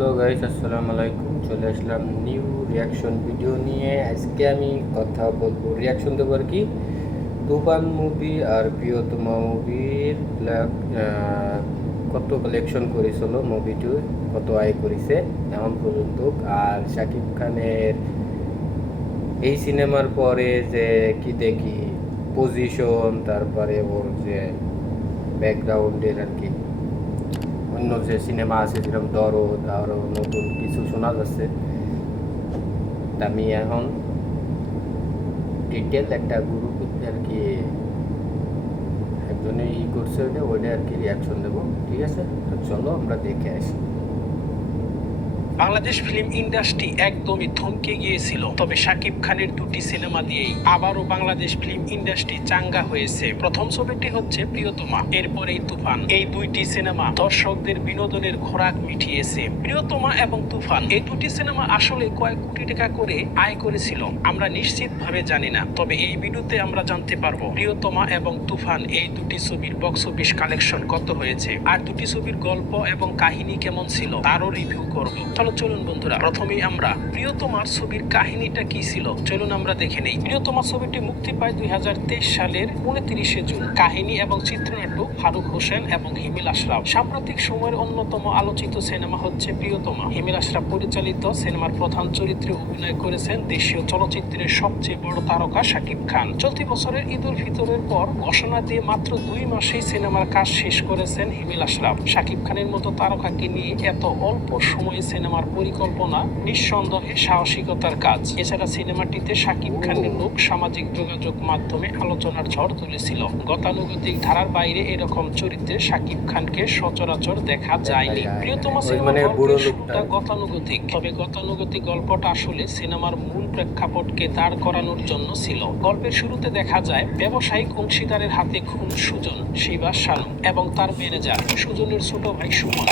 Hello guys, আসসালামু আলাইকুম। চলে আসলাম নিউ রিয়াকশন ভিডিও নিয়ে। আজকে আমি কথা বলব। রিয়াকশন দেবো আর কি, তুফান মুভি আর প্রিয়তমা মুভির কত কালেকশন করেছিল মুভিটি কত আয় করেছে এমন পর্যন্ত। আর শাকিব খানের এই সিনেমার পরে যে কি দেখি পজিশন তারপরে ওর যে ব্যাকগ্রাউন্ডের আর কি। অন্য যে সিনেমা আছে, যেরকম দরো আরও নতুন কিছু শোনা যাচ্ছে। আমি এখন ডিটেল একটা গ্রুপ আর কি একজনে ই করছে ওইটা ওইটা আর কি রিয়াকশন দেবো, ঠিক আছে? তো চলো আমরা দেখে আসি। বাংলাদেশ ফিল্ম ইন্ডাস্ট্রি একদমই থমকে গিয়েছিল, তবে শাকিব খানের দুটি সিনেমা দিয়েই আবারও বাংলাদেশ ফিল্ম ইন্ডাস্ট্রি চাঙ্গা হয়েছে। প্রথম ছবিটি হচ্ছে প্রিয়তমা, এরপরেই তুফান। এই দুইটি সিনেমা দর্শকদের বিনোদনের খোরাক মিটিয়েছে। প্রিয়তমা এবং তুফান, এই দুটি সিনেমা আসলে কয়েক কোটি টাকা করে আয় করেছিল, আমরা নিশ্চিত ভাবে জানি না। তবে এই ভিডিওতে আমরা জানতে পারব, প্রিয়তমা এবং তুফান এই দুটি ছবির বক্স অফিস কালেকশন কত হয়েছে, আর দুটি ছবির গল্প এবং কাহিনী কেমন ছিল, তারও রিভিউ করব। চলুন বন্ধুরা, প্রথমেই আমরা প্রিয়তমার ছবির কাহিনীটা কি ছিল? চলুন আমরা দেখে নেই। প্রিয়তমা ছবিটি মুক্তি পায় দুই সালের উনত্রিশে জুন। কাহিনী এবং চিত্রনাট্য, ফারুক হোসেন এবং হিমেল আশরাফ। সাম্প্রতিক সময়ের অন্যতম আলোচিত সিনেমা হচ্ছে প্রিয়তমা। হিমেল আশরাফ পরিচালিত সিনেমার প্রধান চরিত্রে অভিনয় করেছেন দেশীয় চলচ্চিত্রের সবচেয়ে বড় তারকা শাকিব খান। চলতি বছরের ঈদ উল ফিতরের পর ঘোষণা দিয়ে মাত্র দুই মাসেই সিনেমার কাজ শেষ করেছেন হিমেল আশরাফ। শাকিব খানের মতো তারকাকে নিয়ে এত অল্প সময়ে সিনেমার পরিকল্পনা নিঃসন্দেহে সাহসিকতার কাজ। এছাড়া সিনেমাটিতে শাকিব খানের লোক সামাজিক যোগাযোগ মাধ্যমে আলোচনার ঝড় তুলেছিল। গতানুগতিক ধারার বাইরে এরকম চরিত্রে শাকিব খানকে সচরাচর দেখা যায়নি। প্রিয়তমা ওই সিনেমার মানে গতানুগতিক। তবে গতানুগতিক গল্পটা আসলে সিনেমার মূল প্রেক্ষাপটকে দাঁড় করানোর জন্য ছিল। গল্পের শুরুতে দেখা যায় ব্যবসায়িক অংশীদারের হাতে খুন সুজন শিবা শানু এবং তার ম্যানেজার সুজনের ছোট ভাই সুমন।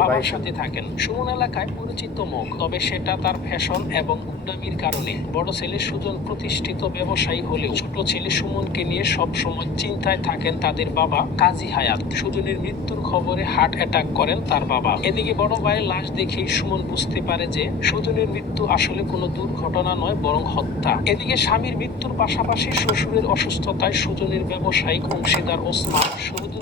বাবার সাথে থাকেন। সুমন এলাকায় পরিচিত মুখ তবে সেটা তার ফ্যাশন এবং গুন্ডামির কারণে। বড় ছেলে সুজন প্রতিষ্ঠিত ব্যবসায়ী হলেও ছোট ছেলে সুমনকে নিয়ে সব সময় চিন্তায় থাকেন তাদের বাবা কাজী হায়াত। সুজনের মৃত্যুর খবরে হার্ট অ্যাটাক করেন তার বাবা। এদিকে বড় ভাইয়ের লাশ দেখেই সুমন বুঝতে পারে যে সুজনের মৃত্যু আসলে কোনো দুর্ঘটনা নয়, বরং হত্যা। এদিকে স্বামীর মৃত্যুর পাশাপাশি শ্বশুরের অসুস্থতায় সুজনের ব্যবসায়িক অংশীদার ওসমান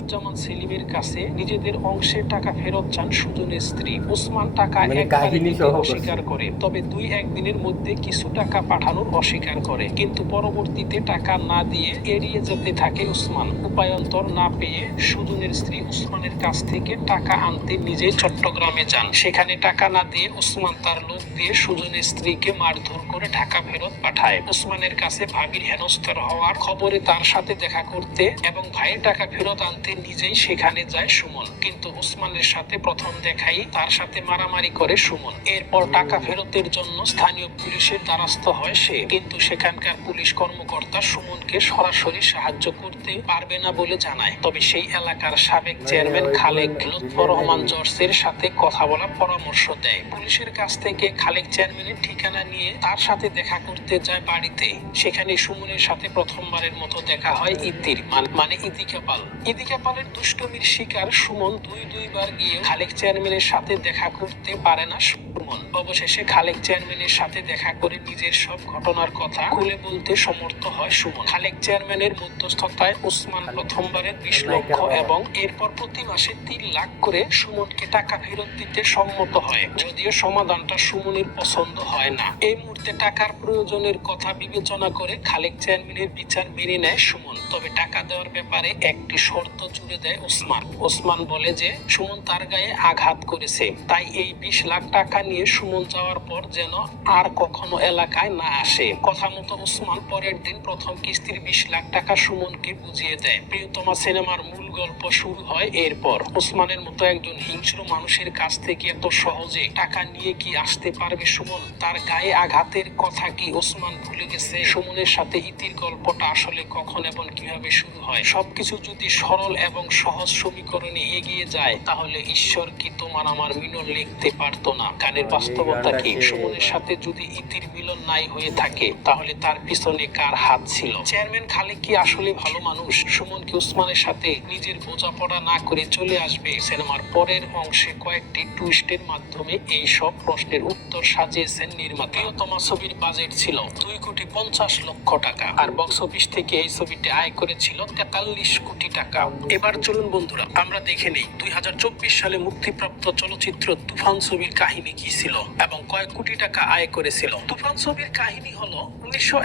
শহীদুজ্জামান সেলিমের কাছে নিজেদের অংশে টাকা ফেরত চান সুজনের স্ত্রী। ওসমান টাকা মানে একবারে। অস্বীকার করে তবে দুই একদিনের মধ্যে কিছু টাকা পাঠানোর অস্বীকার করে। কিন্তু পরবর্তীতে টাকা না দিয়ে এড়িয়ে যেতে থাকে উসমান উপায়ন্তর না পেয়ে সুজনের স্ত্রী উসমানের কাছ থেকে টাকা আনতে নিজেই চট্টগ্রামে যান। সেখানে টাকা না দিয়ে উসমান তার লোক দিয়ে সুজনের স্ত্রীকে মারধর করে টাকা ফেরত পাঠায়। উসমানের কাছে ভাবির হেনস্তর হওয়ার খবরে তার সাথে দেখা করতে এবং ভাইয়ের টাকা ফেরত আনতে নিজেই সেখানে যায় সুমন। কিন্তু উসমানের সাথে প্রথম দেখাই তার সাথে মারামারি করে সুমন। এরপর টাকা ফেরতের জন্য স্থানীয় পুলিশের দ্বারস্থ হয় সে। কিন্তু সেখানকার পুলিশ কর্মকর্তা সুমনকে সরাসরি সাহায্য করতে পারবে না বলে জানায়। তবে সেই এলাকার সাবেক চেয়ারম্যান খালেক লুৎফর রহমান জর্জের সাথে কথা বলার পরামর্শ দেয়। পুলিশের কাছ থেকে খালেক চেয়ারম্যানের ঠিকানা নিয়ে তার সাথে দেখা করতে যায় বাড়িতে। সেখানে সুমনের সাথে প্রথমবারের মতো দেখা হয় ইতির, মান- মানে ইতিকা পাল ইতিকা পালের দুষ্টমির শিকার সুমন দুই দুইবার গিয়ে খালেক চেয়ারম্যানের সাথে দেখা করতে পারে না। সুমন অবশেষে খালেক চেয়ারম্যানের সাথে দেখা করে নিজের সব ঘটনার কথা খুলে বলতে সমর্থ হয় সুমন। খালেক চেয়ারম্যানের মধ্যস্থতায় ওসমান প্রথমবারের বিশ লক্ষ এবং এরপর প্রতি মাসে তিন লাখ করে সুমনকে টাকা ফেরত দিতে সম্মত হয়। যদিও সমাধানটা সুমনের পছন্দ হয় না। এই মুহূর্তে টাকার প্রয়োজনের কথা বিবেচনা করে খালেক চেয়ারম্যানের বিচার মেনে নেয় সুমন। তবে টাকা দেওয়ার ব্যাপারে একটি শর্ত জুড়ে দেয় ওসমান। ওসমান বলে যে সুমন তার গায়ে আঘাত করেছে। তাই এই বিশ লাখ টাকা নিয়ে সুমন যাওয়ার পর যেন আর কখনো এলাকায় না আসে। কথা মতো ওসমান পরের দিন প্রথম কিস্তির বিশ লাখ টাকা সুমনকে বুঝিয়ে দেয়। প্রিয়তমা সিনেমার মূল গল্প শুরু হয় এরপর। ওসমানের মতো একজন হিংস্র মানুষের কাছ থেকে এত সহজে টাকা নিয়ে কি আসতে পারবে সুমন? তার গায়ে আঘাতের কথা কি ওসমান ভুলে গেছে? সুমনের সাথে ইতির গল্পটা আসলে কখন এবং কীভাবে শুরু হয়? সবকিছু যদি সরল এবং সহজ সমীকরণে এগিয়ে যায়, তাহলে ঈশ্বর কি তোমার আমার মিলন লিখতে পারতো না? গানের বাস্তবতা কি? সুমনের সাথে যদি ইতির মিলন নাই হয়ে থাকে, তাহলে তার পিছনে কার হাত ছিল? চেয়ারম্যান খালেক কি আসলে ভালো মানুষ? সুমন কি উসমানের সাথে নিজের বোঝাপড়া না করে চলে আসবে সিনেমার পরের অংশে কয়েকটি টুইস্টের মাধ্যমে এই সব প্রশ্নের উত্তর সাজিয়েছেন নির্মাতা। প্রিয়তম ছবির বাজেট ছিল দুই কোটি পঞ্চাশ লক্ষ টাকা, আর বক্স অফিস থেকে এই ছবিটি আয় করেছিল তেতাল্লিশ কোটি টাকা। এবার চলুন বন্ধুরা, আমরা দেখে নেই দুই হাজার চব্বিশ সালে মুক্তিপ্রাপ্ত চলচ্চিত্র তুফান ছবির কাহিনী কি ছিল এবং কয়েক কোটি টাকা আয় করেছিল। তুফান ছবির কাহিনী হলো উনিশশো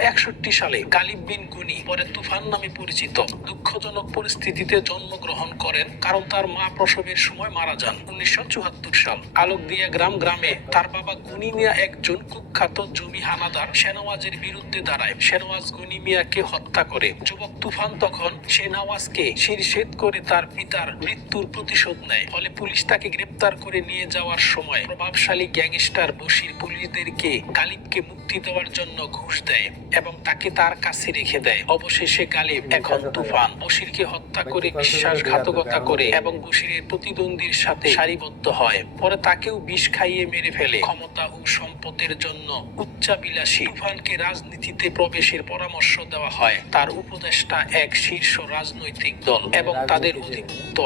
সালে গালিব বিন গুনি পরে তুফান নামে পরিচিত দুঃখজনক পরিস্থিতিতে জন্মগ্রহণ করেন কারণ তার মা প্রসবের সময় মারা যান উনিশশো সাল। আলোকদিয়া গ্রাম গ্রামে তার বাবা গুনি মিয়া একজন কুখ্যাত জমি হানাদার শেনওয়াজের বিরুদ্ধে দাঁড়ায়। শেনওয়াজ গুনি মিয়াকে হত্যা করে। যুবক তুফান তখন শেনওয়াজকে শিরশেদ করে তার পিতার মৃত্যুর প্রতিশোধ নেয়। ফলে পুলিশ তাকে গ্রেপ্তার করে নিয়ে যাওয়ার সময় প্রভাবশালী গ্যাংস্টার বশির পুলিশদেরকে গালিবকে মুক্তি দেওয়ার জন্য ঘুষ দেয় এবং তাকে তার কাছে রেখে দেয়। অবশেষে গালিব এখন তুফান, বশিরকে হত্যা করে বিশ্বাসঘাতকতা করে এবং বশিরের প্রতিদ্বন্দ্বীর সাথে সারিবদ্ধ হয়। পরে তাকেও বিষ খাইয়ে মেরে ফেলে। ক্ষমতা ও সম্পদের জন্য উচ্চাবিলাসী তুফানকে রাজনীতিতে প্রবেশের পরামর্শ দেওয়া হয়। তার উপদেষ্টা এক শীর্ষ রাজনৈতিক দল এবং তাদের অধিভুক্ত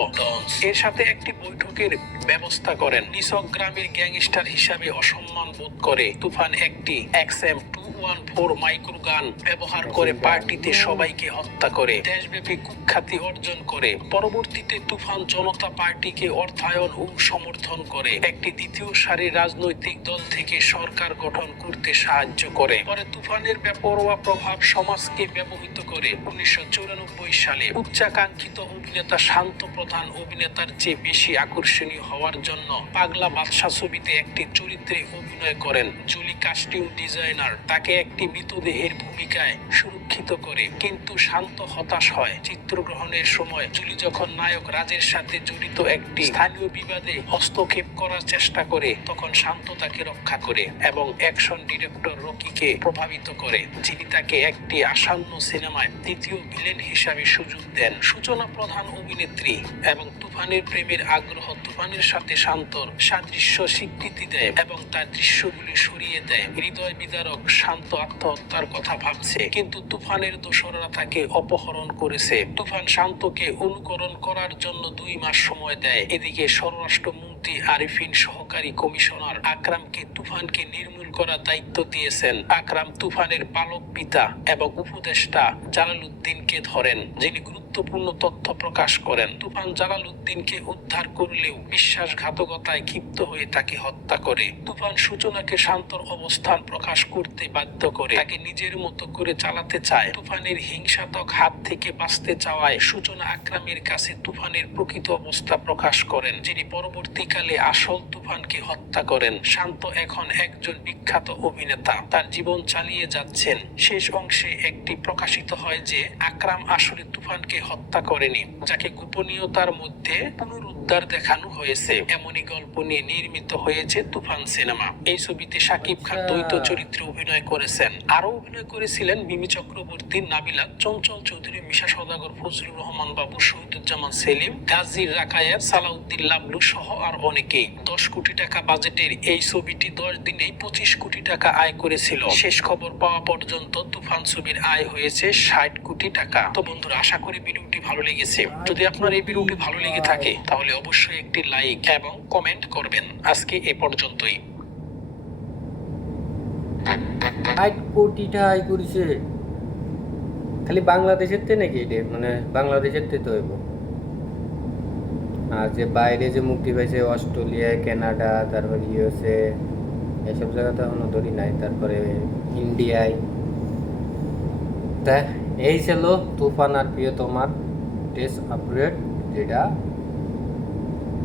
এর সাথে একটি বৈঠকের ব্যবস্থা করেন। নিসক গ্রামের গ্যাংস্টার হিসাবে অসম্মান বোধ করে তুফান একটি এক্সেপ্ট ওয়ান ফোর মাইক্রো গান ব্যবহার করে পার্টিতে সবাইকে হত্যা করে, দেশব্যাপী কুখ্যাতি অর্জন করে, পরবর্তীতে তুফান জনতা পার্টিকে অর্থায়ন ও সমর্থন করে, একটি দ্বিতীয় সারির রাজনৈতিক দল থেকে সরকার গঠন করতে সাহায্য করে। পরে তুফানের বেপরোয়া প্রভাব সমাজকে ব্যবহৃত করে উনিশশো চুরানব্বই সালে উচ্চাকাঙ্ক্ষিত অভিনেতা শান্ত প্রধান অভিনেতার চেয়ে বেশি আকর্ষণীয় হওয়ার জন্য পাগলা বাদশা ছবিতে একটি চরিত্রে অভিনয় করেন। জুলি কাস্টিউম ডিজাইনার তাকে একটি মৃতদেহের ভূমিকায় সুরক্ষিত করে। কিন্তু শান্ত হতাশ হয়। চিত্রগ্রহণের সময় জুলি যখন নায়ক রাজের সাথে জড়িত একটি স্থানীয় বিবাদে হস্তক্ষেপ করার চেষ্টা করে, তখন শান্ত তাকে রক্ষা করে এবং অ্যাকশন ডিরেক্টর রকিকে প্রভাবিত করে, যিনি তাকে একটি আসন্ন সিনেমায় তৃতীয় ভিলেন হিসাবে সুযোগ দেন। সূচনা প্রধান অভিনেত্রী এবং তুফানের প্রেমের আগ্রহ তুফানের সাথে শান্তর সাদৃশ্য স্বীকৃতি দেয় এবং তার দৃশ্যগুলি সরিয়ে দেয়। হৃদয় বিদারক শান্ত আত্মহত্যার কথা ভাবছে। কিন্তু তুফানের দোসররা তাকে অপহরণ করেছে। তুফান শান্তকে অনুকরণ করার জন্য দুই মাস সময় দেয়। এদিকে স্বরাষ্ট্রমন্ত্রী আরিফিন সহকারী কমিশনার আকরামকে তুফানকে নির্মূল করার দায়িত্ব দিয়েছেন। আকরাম তুফানের পালক পিতা এবং উপদেষ্টা জালালউদ্দিনকে ধরেন, যিনি গুরুত্বপূর্ণ তথ্য প্রকাশ করেন। তুফান জালাল জালালউদ্দিনকে উদ্ধার করলেও বিশ্বাসঘাতকতায় ক্ষিপ্ত হয়ে তাকে হত্যা করে। তুফান সূচনাকে শান্তর অবস্থান প্রকাশ করতে বাধ্য করে। তাকে নিজের মতো করে চালাতে চায়। তুফানের হিংসাত্মক হাত থেকে বাঁচতে চাওয়ায় সূচনা আকরামের কাছে তুফানের প্রকৃত অবস্থা প্রকাশ করেন, যিনি পরবর্তীকালে আসল তুফানকে হত্যা করেন? শান্ত এখন একজন বিখ্যাত অভিনেতা। তার জীবন চালিয়ে যাচ্ছেন। শেষ অংশে একটি প্রকাশিত হয় যে আকরাম আসলে তুফানকে হত্যা করেনি যাকে গোপনীয়তার মধ্যে পুনরুদ্ধার দেখানো হয়েছে। এমনই গল্প নিয়ে নির্মিত হয়েছে তুফান সিনেমা। এই ছবিতে শাকিব খান আচ্ছা। দ্বৈত চরিত্রে অভিনয় করেছেন। আরও অভিনয় করেছিলেন মিমি চক্রবর্তী নাবিলা চঞ্চল চৌধুরী মিশা সদাগর ফজলুর রহমান বাবু শহীদুজ্জামান সেলিম গাজীর রাকায়েত সালাউদ্দিন লাবলু সহ আর অনেকেই। দশ কোটি টাকা বাজেটের এই ছবিটি দশ দিনেই পঁচিশ কোটি টাকা আয় করেছিল। শেষ খবর পাওয়া পর্যন্ত তুফান ছবির আয় হয়েছে ষাট কোটি টাকা। তো বন্ধুরা, আশা করি ভিডিওটি ভালো লেগেছে। যদি আপনার এই ভিডিওটি ভালো লেগে থাকে, তাহলে অবশ্যই একটি লাইক এবং কমেন্ট করবেন। আজকে এ পর্যন্তই। ষাট কোটিটা আয় করেছে। খালি বাংলাদেশের তে নাকি এটা? মানে বাংলাদেশের তে তো হইব। আর যে বাইরে যে মুক্তি পাইছে, অস্ট্রেলিয়া, কানাডা, তারপর ইউএসএ, এসব জায়গাতে এখনও ধরি নাই। তারপরে ইন্ডিয়ায়। তা, এই ছিল তুফান আর প্রিয় তোমার টেস্ট আপডেট যেটা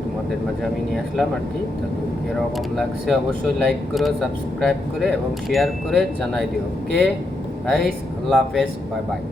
তোমাদের মাঝে আমি নিয়ে আসলাম আর কি। তা তো কীরকম লাগছে অবশ্যই লাইক করো সাবস্ক্রাইব করে এবং শেয়ার করে জানাই দিও। গাইস আল্লাহ হাফেজ বাই বাই